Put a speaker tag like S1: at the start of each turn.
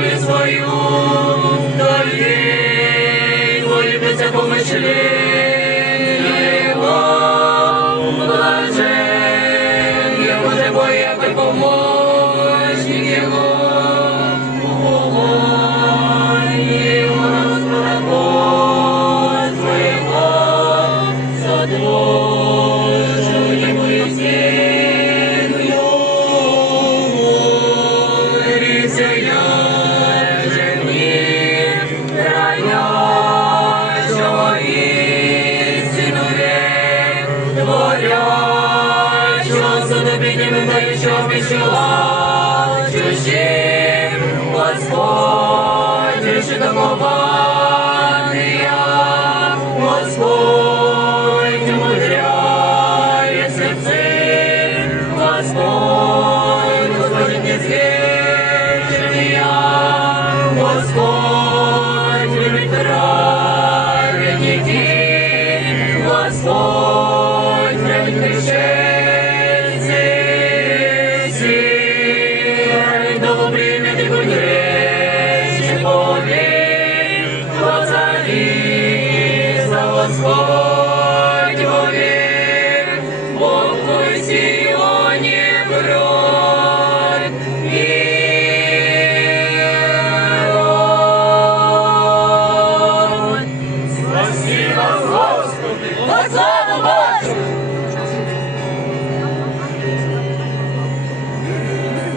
S1: славе свою вдали, Улыбнется помощь его, Блажен его живой огонь помощник его, Огонь его раскрыл своего сотворил. говорять, що за добіннями даю, що пішла чужим Господь, ріши домовання, Господь, мудряє серце, Господь, Господь, не згіршення, Господь, любить праведників, Господь, Let's go!